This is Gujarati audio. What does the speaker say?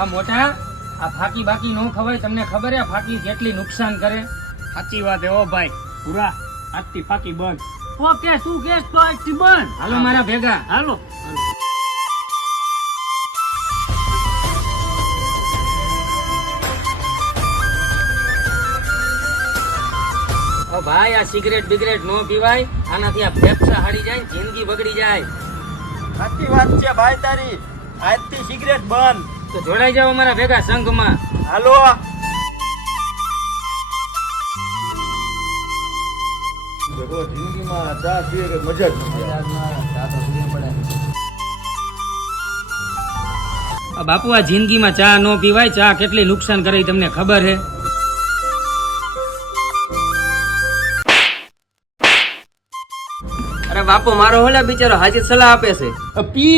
આ મોટા આ ફાકી બાકી નો ખવાય. તમને ખબર હે ફાકી કેટલી નુકસાન કરે? સાચી વાત હે ઓ ભાઈ. પૂરા આજથી ફાકી બંધ. ઓકે તું કેસ તો આજથી બંધ. હાલો મારા ભેગા. હાલો. ઓ ભાઈ આ સિગરેટ બિગરેટ નો પીવાય. આનાથી આ ફેફસા હારી જાય, જિંદગી બગડી જાય. સાચી વાત છે ભાઈ તારી. આજથી સિગરેટ બંધ. તો જોડાઈ જાઓ મારા ભેગા સંઘમાં. હાલો. જિંદગીમાં ચા પીએ કે મજા જ બાપુ આ જિંદગીમાં ચા નો પીવાય. ચા કેટલી નુકસાન કરે તમને ખબર હે? અરે બાપુ મારો હોલે બિચારો હાજી સલાહ આપે છે. પી